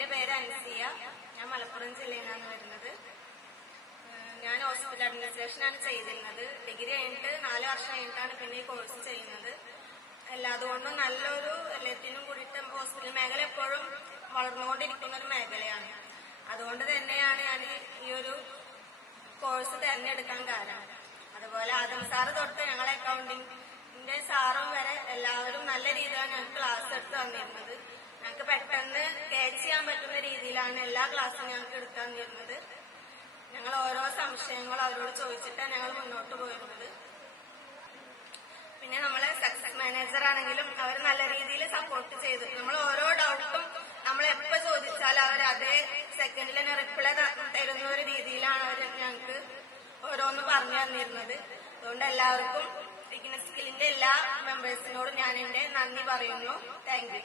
എന്റെ പേര് അൻസിയ. ഞാൻ മലപ്പുറം ജില്ലയിൽ നിന്നാണ് വരുന്നത് ഞാൻ ഹോസ്പിറ്റൽ അഡ്മിനിസ്ട്രേഷനാണ് ചെയ്തിരുന്നത്. ഡിഗ്രി കഴിഞ്ഞിട്ട് നാല് വർഷം കഴിഞ്ഞിട്ടാണ് പിന്നെ ഈ കോഴ്സ് ചെയ്യുന്നത്. അല്ല അതുകൊണ്ടും നല്ലൊരു എല്ലാത്തിനും കൂടിയിട്ട് ഹോസ്പിറ്റൽ മേഖല എപ്പോഴും വളർന്നുകൊണ്ടിരിക്കുന്ന ഒരു മേഖലയാണ്. അതുകൊണ്ട് തന്നെയാണ് ഞാൻ ഈ ഒരു കോഴ്സ് തിരഞ്ഞെടുക്കാൻ കാരണം. അതുപോലെ ആദം സാറ് തൊട്ട് ഞങ്ങളെ അക്കൗണ്ടിങ്ങിന്റെ സാറും വരെ എല്ലാവരും നല്ല രീതിയിലാണ് ഞങ്ങൾക്ക് ക്ലാസ് എടുത്ത് തന്നിരുന്നത്. രീതിയിലാണ് എല്ലാ ക്ലാസ്സും ഞങ്ങൾക്ക് എടുക്കാൻ തന്നിരുന്നത് ഞങ്ങൾ ഓരോ സംശയങ്ങളും അവരോട് ചോദിച്ചിട്ടാണ് ഞങ്ങൾ മുന്നോട്ട് പോയിരുന്നത്. പിന്നെ നമ്മളെ സക്സസ് മാനേജർ ആണെങ്കിലും അവർ നല്ല രീതിയിൽ സപ്പോർട്ട് ചെയ്തു. നമ്മൾ ഓരോ ഡൗട്ടും നമ്മൾ എപ്പോൾ ചോദിച്ചാലും അവർ അതേ സെക്കൻഡിൽ തന്നെ റിപ്ലൈ തരുന്ന ഒരു രീതിയിലാണ് അവർ ഞങ്ങൾക്ക് ഓരോന്ന് പറഞ്ഞു തന്നിരുന്നത്. അതുകൊണ്ട് എല്ലാവർക്കും ബിഗിനസ് സ്കില്ലിന്റെ എല്ലാ മെമ്പേഴ്സിനോടും ഞാൻ എന്റെ നന്ദി പറയുന്നു. Thank you